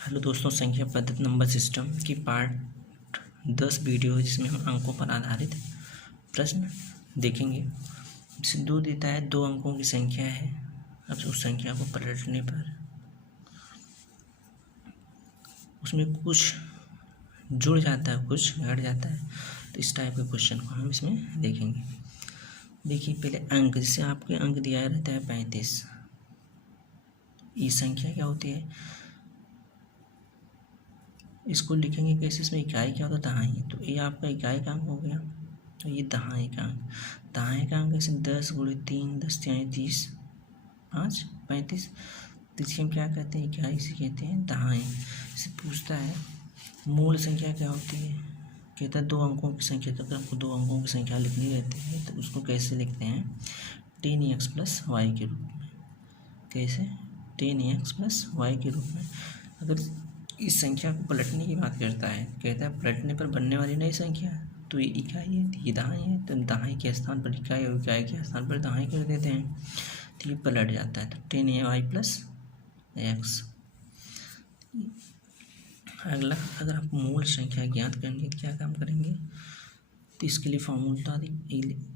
Hello दोस्तों, संख्या पद्धति नंबर सिस्टम की पार्ट 10 वीडियो है जिसमें हम अंकों पर आधारित प्रश्न देखेंगे। जैसे 2 देता है, 2 अंकों की संख्या है। अब उस संख्या को पलटने पर उसमें कुछ जुड़ जाता है, कुछ घट जाता है। तो इस टाइप के क्वेश्चन को हम इसमें देखेंगे। देखिए पहले अंक, जैसे आपके अंक दिया रहता है 35। ये संख्या क्या होती है, इसको लिखेंगे कैसे, इसमें इकाई क्या होता है, दहाई। तो ये आपका इकाई का अंक हो गया, तो ये दहाई का अंक। दहाई का अंक कैसे, 10 × 3 10 × 30 5 35। तो इसे हम क्या कहते हैं, इकाई से कहते हैं दहाई। इसे पूछता है मूल संख्या क्या होती है, कहता है 2 अंकों की संख्या। तो अगर आपको 2 अंकों की संख्या लिखनी रहती है तो उसको कैसे लिखते हैं, 10x + y के रूप में। कैसे, 10x + y के रूप में। अगर इस संख्या को पलटने की बात करता है, कहता है पलटने पर बनने वाली नई संख्या, तो ये इकाई है, ये दहाई है। तो दहाई के स्थान पर इकाई और इकाई के स्थान पर दहाई कर देते हैं, तो ये पलट जाता है। तो 10y + x। अगला, अगर आप मूल संख्या ज्ञात करनी है तो क्या काम करेंगे, तो इसके लिए फॉर्मूला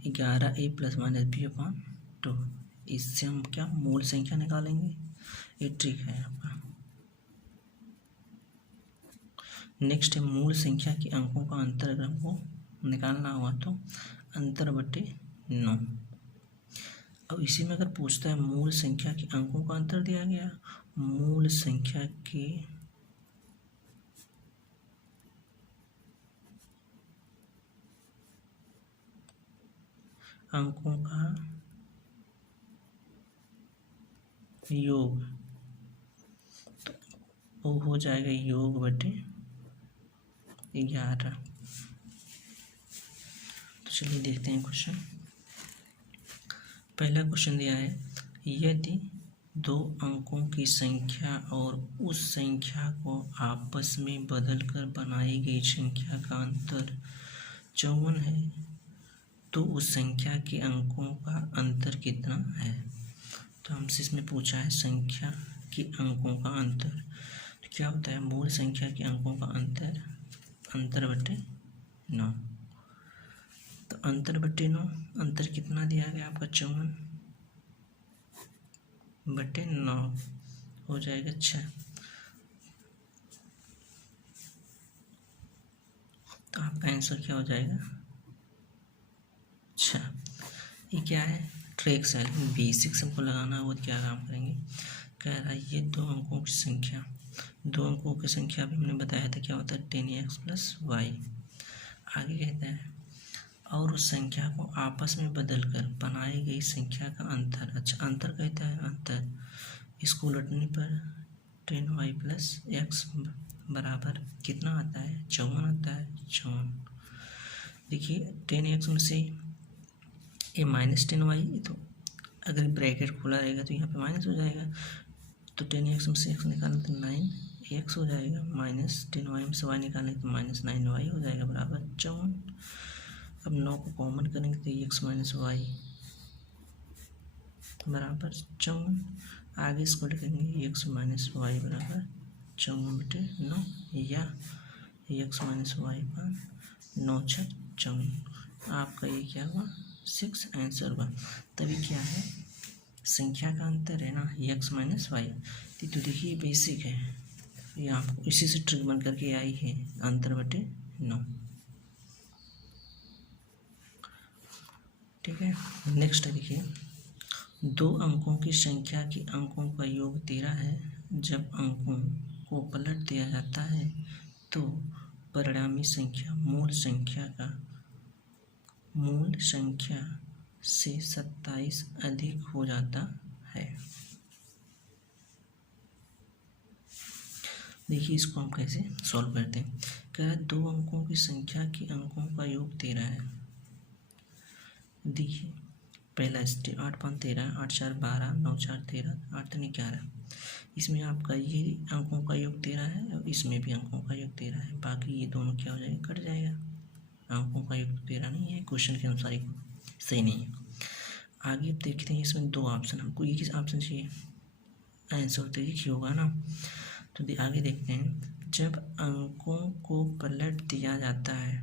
11a ± b/2। इससे हम क्या मूल संख्या निकालेंगे, ये ट्रिक है आपका। नेक्स्ट है मूल संख्या के अंकों का अंतर। अगर हमको निकालना हुआ तो अंतर बटे 9। अब इसी में अगर पूछता है मूल संख्या के अंकों का अंतर दिया गया, मूल संख्या के अंकों का योग, तो वो हो जाएगा योग बटे 11। तो चलिए देखते हैं क्वेश्चन। पहला क्वेश्चन दिया है, यदि 2 अंकों की संख्या और उस संख्या को आपस में बदलकर बनाई गई संख्या का अंतर 54 है, तो उस संख्या के अंकों का अंतर कितना है। तो हमसे इसमें पूछा है संख्या के अंकों का अंतर। तो क्या होता है, मूल संख्या के अंकों का अंतर, अंतर बटे 9। तो अंतर बटे 9, अंतर कितना दिया गया आपका, 54 बटे 9 हो जाएगा 6। तो आपका आंसर क्या हो जाएगा, 6। ये क्या है, ट्रिक है, बेसिक्स हमको लगाना हो तो क्या काम करेंगे। कह रहा है ये 2 अंकों की संख्या, 2 अंकों की संख्या भी हमने बताया था क्या होता है, 10x + y। आगे कहता है और उस संख्या को आपस में बदलकर बनाई गई संख्या का अंतर। अच्छा, अंतर कहता है, अंतर इसको उलटने पर 10y + x बराबर कितना आता है, 54 आता है, 54। देखिए 10x में से ये -10y, तो अगर ब्रैकेट खुला रहेगा तो यहाँ पे माइनस हो जाएगा। तो 10x में से x निकालें तो 9x हो जाएगा, -10y में से y निकालें तो -9y हो जाएगा, बराबर 54। अब 9 को कॉमन करेंगे तो x - y बराबर 54। आगे इसको लिखेंगे x - y बराबर 54 बटे 9, या x - y का 9 × 6 = 54। आपका ये क्या हुआ, 6 आंसर हुआ। तभी क्या है, संख्या का अंतर है ना, x - y। तो देखिए बेसिक है, ये आपको इसी से ट्रिक बन करके आई है, अंतर बटे 9। ठीक है, नेक्स्ट है, देखिए 2 अंकों की संख्या के अंकों का योग 13 है। जब अंकों को पलट दिया जाता है तो परिणामी संख्या मूल संख्या से 27 अधिक हो जाता है। देखिए इसको हम कैसे सॉल्व करते हैं। कह रहा है 2 अंकों की संख्या के अंकों का योग 13 है। देखिए पहला स्टेप, 8 × 5 = 13, 8 × 4 = 12, 9 × 4 = 13, 8 × 3 = 11। इसमें आपका ये अंकों का योग 13 है और इसमें भी अंकों का योग 13 है। बाकी ये दोनों क्या हो जाएगा, कट जाएगा। अंकों का योग 13 नहीं है, क्वेश्चन के अनुसार सही नहीं है। आगे अब देखते हैं, इसमें 2 ऑप्शन, हमको ये किस ऑप्शन चाहिए, आंसर तो एक ही होगा ना। तो आगे देखते हैं, जब अंकों को पलट दिया जाता है,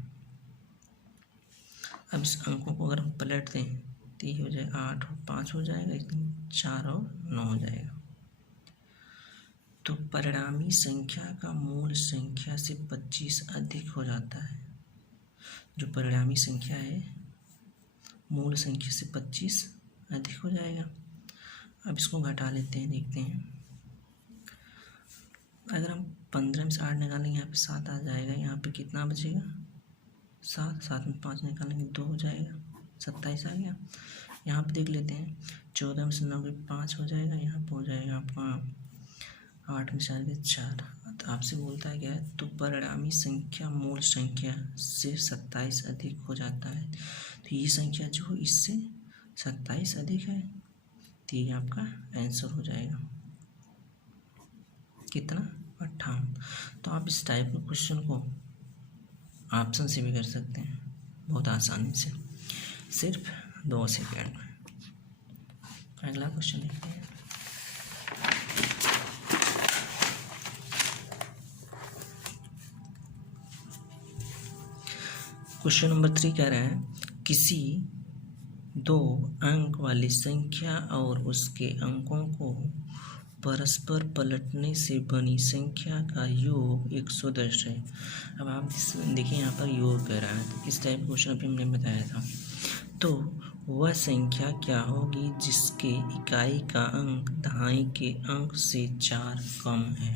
अब इस अंकों को अगर हम पलट दें तो ये हो जाएगा 8 और 5 हो जाएगा, इसमें 4 और 9 हो जाएगा। तो परिणामी संख्या का मूल संख्या से 25 अधिक हो जाता है। जो परिणामी संख्या है मूल संख्या से 25 अधिक हो जाएगा। अब इसको घटा लेते हैं, देखते हैं। अगर हम 15 में से 8 निकालेंगे यहाँ पे 7 आ जाएगा, यहाँ पे कितना बचेगा 7, 7 में 5 निकालेंगे 2 हो जाएगा, 27 आ गया। यहाँ पे देख लेते हैं, 14 में से 9 के 5 हो जाएगा, यहाँ पे हो जाएगा आपका 8 में 4 के 4। तो आपसे बोलता है क्या है, तो परिणामी संख्या मूल संख्या से 27 अधिक हो जाता है। तो ये संख्या जो इससे 27 अधिक है, तो ये आपका आंसर हो जाएगा कितना 58। तो आप इस टाइप के क्वेश्चन को ऑप्शन से भी कर सकते हैं बहुत आसानी से, सिर्फ 2 सेकेंड में। अगला क्वेश्चन देखते हैं। क्वेश्चन नंबर 3 कह रहा है, किसी 2 अंक वाली संख्या और उसके अंकों को परस्पर पलटने से बनी संख्या का योग 110 है। अब आप देखिए यहाँ पर योग कह रहा है, तो इस टाइप क्वेश्चन अभी हमने बताया था। तो वह संख्या क्या होगी जिसके इकाई का अंक दहाई के अंक से 4 कम है।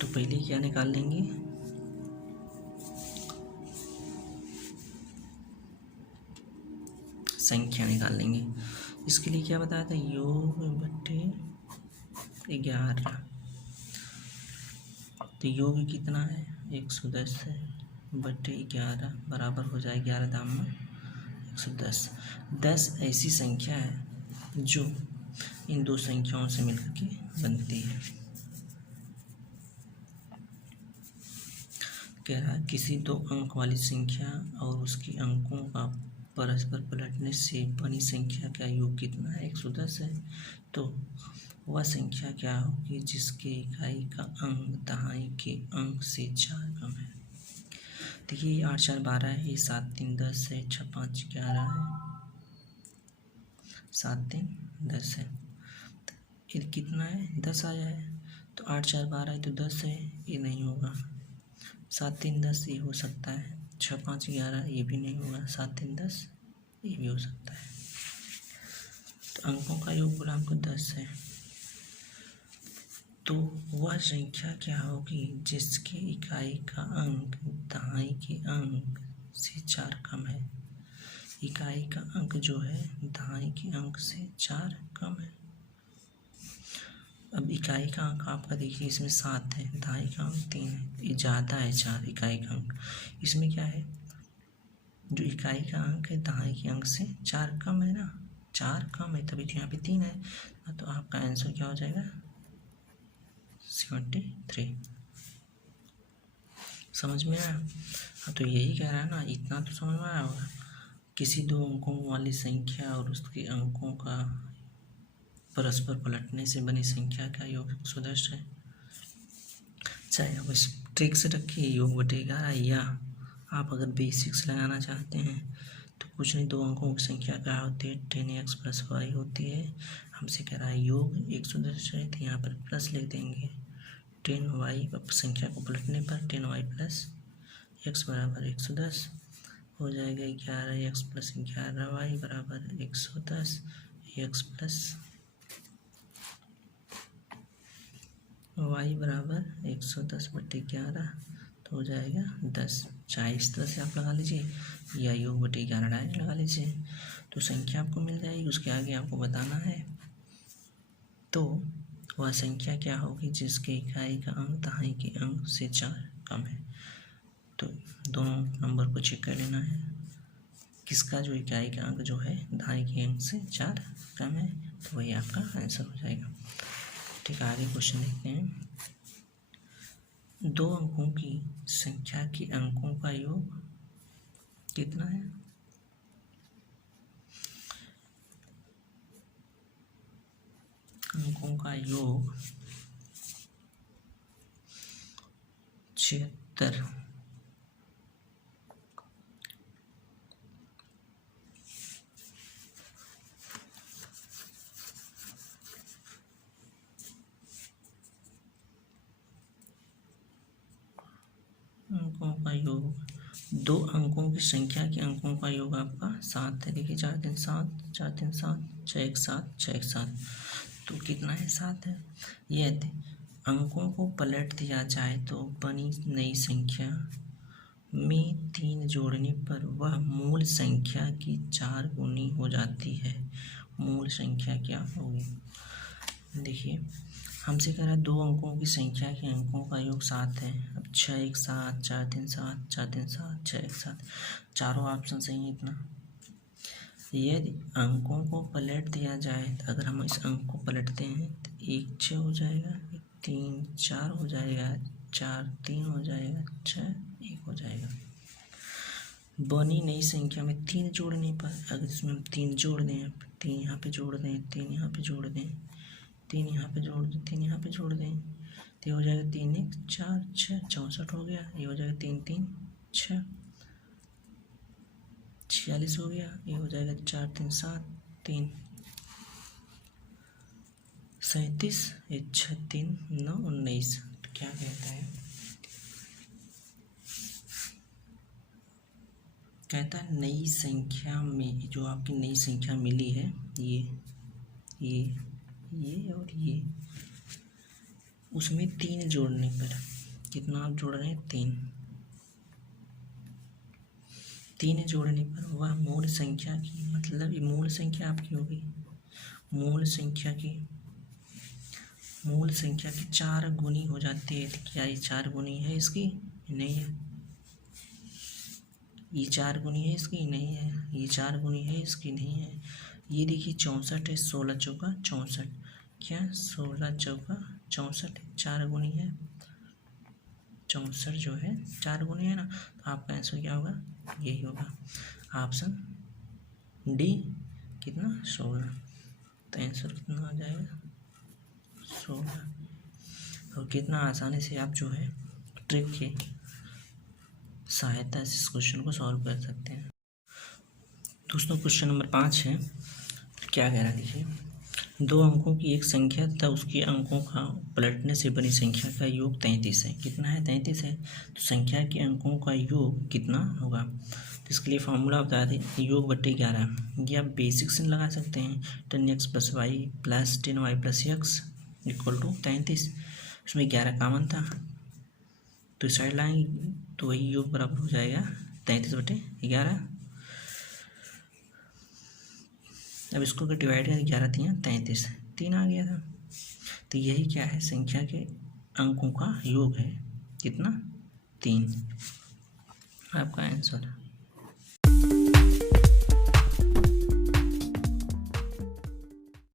तो पहले क्या निकाल लेंगे, संख्या निकाल लेंगे। इसके लिए क्या बताया था, योग बट्टे 11। तो योग कितना है 110 है, बट्टे 11 बराबर हो जाए 11 दाम में 110। 10 ऐसी संख्या है जो इन 2 संख्याओं से मिलकर के बनती है। कह रहा है किसी 2 अंक वाली संख्या और उसके अंकों का परस्पर पलटने से बनी संख्या का योग कितना है 110 है। तो वह संख्या क्या होगी जिसके इकाई का अंक दहाई के अंक से 4 कम है। देखिए 8 4 12 है, ये 7 3 10 है, 6 5 11 है, 7 3 10 है। ये कितना है 10 आया है, तो 8 4 12 है तो 10 है, ये नहीं होगा। 7 3 10 ये हो सकता है, 6 5 11 ये भी नहीं होगा, 7 3 10 ये भी हो सकता है। तो अंकों का योग बोला हमको 10 है। तो वह संख्या क्या होगी जिसके इकाई का अंक दहाई के अंक से 4 कम है। इकाई का अंक जो है दहाई के अंक से 4 कम है। अब इकाई का अंक आपका देखिए इसमें 7 है, दहाई का अंक 3 है, ये ज़्यादा है 4 इकाई का अंक। इसमें क्या है, जो इकाई का अंक है दहाई के अंक से 4 कम है ना, 4 कम है तभी तो यहाँ पे 3 है। तो आपका आंसर क्या हो जाएगा 73। समझ में आया। हाँ तो यही कह रहा है ना, इतना तो समझ में आया होगा। किसी 2 अंकों वाली संख्या और उसके अंकों का परस्पर पलटने से बनी संख्या का योग 110 है। चाहे आप इस ट्रिक से रखिए योग बटे 11, या आप अगर बेसिक्स लगाना चाहते हैं तो कुछ नहीं, 2 अंकों की संख्या क्या होती है 10x + y होती है। हमसे कह रहा है योग 110 है, तो यहाँ पर प्लस लिख देंगे 10y, संख्या को पलटने पर 10y + x बराबर 110 हो जाएगा। 11x + 11y बराबर 110, x + y बराबर 110/11 तो हो जाएगा 10। चाहे इस तरह से आप लगा लीजिए या योग बटे 11 डायरेक्ट लगा लीजिए, तो संख्या आपको मिल जाएगी। उसके आगे आपको बताना है तो वह संख्या क्या होगी जिसके इकाई का अंक दहाई के अंक से 4 कम है। तो दोनों नंबर को चेक कर लेना है, किसका जो इकाई का अंक जो है दहाई के अंक से 4 कम है, तो वही आपका आंसर हो जाएगा। ठीक है, आगे क्वेश्चन देखते हैं। 2 अंकों की संख्या के अंकों का योग कितना है। अंकों का योग 76। अंकों का योग, 2 अंकों की संख्या के अंकों का योग आपका 7 है। देखिए 4 3 7, 4 3 7, 6 1 7, 6 1 7, तो कितना है 7 है। यदि अंकों को पलट दिया जाए तो बनी नई संख्या में 3 जोड़ने पर वह मूल संख्या की 4 गुनी हो जाती है। मूल संख्या क्या होगी? देखिए हमसे कह रहा है 2 अंकों की संख्या के अंकों का योग 7 है। अब 6 1 7, 4 3 7, 4 3 7, 6 1 7, चारों ऑप्शन सही है इतना। यदि अंकों को पलट दिया जाए तो अगर हम इस अंक को पलटते हैं तो 1 6 हो जाएगा, 3 4 हो जाएगा, 4 3 हो जाएगा, 6 1 हो जाएगा। बनी नई संख्या में 3 जोड़ने पर, अगर इसमें हम 3 जोड़ दें, 3 यहाँ पे जोड़ दें, 3 यहाँ पे जोड़ दें, 3 यहाँ पे जोड़ दें, 3 यहाँ पे जोड़ दें, तो ये हो जाएगा 3 1 4 6, 64 हो गया। ये हो जाएगा 3 3 6, 46 हो गया। ये हो जाएगा 4 3 7 3 37, 6 3 9 19। तो क्या कहता है? कहता है नई संख्या में जो आपकी नई संख्या मिली है, ये और ये, उसमें 3 जोड़ने पर कितना आप जोड़ रहे हैं? 3 जोड़ने पर वह मूल संख्या की, मतलब ये मूल संख्या आपकी होगी, मूल संख्या की 4 गुनी हो जाती है। तो क्या ये 4 गुनी है इसकी? नहीं है। ये 4 गुनी है इसकी? नहीं है। ये 4 गुनी है इसकी? नहीं है। ये देखिए 64 है, 16 चौका 64, क्या 16 चौका 64 4 गुनी है, 64 जो है 4 गुनी है ना। तो आपका आंसर क्या होगा? यही होगा ऑप्शन डी, कितना 16। तो आंसर कितना आ जाएगा? 16। और कितना आसानी से आप जो है ट्रिक की सहायता से इस क्वेश्चन को सॉल्व कर सकते हैं। दोस्तों क्वेश्चन नंबर 5 है। क्या कह रहा है देखिए, 2 अंकों की एक संख्या तथा उसके अंकों का पलटने से बनी संख्या का योग 33 है। कितना है? 33 है। तो संख्या के अंकों का योग कितना होगा? तो इसके लिए फॉर्मूला बता दें, योग बट्टे 11। ये आप बेसिक से लगा सकते हैं, 10x + y + 10y + x = 33। उसमें 11 कॉमन था तो इस साइड लाएंगे तो वही योग बराबर हो जाएगा 33/11। अब इसको अगर डिवाइड करें, 11 3 33, 3 आ गया था। तो यही क्या है? संख्या के अंकों का योग है कितना? 3। आपका आंसर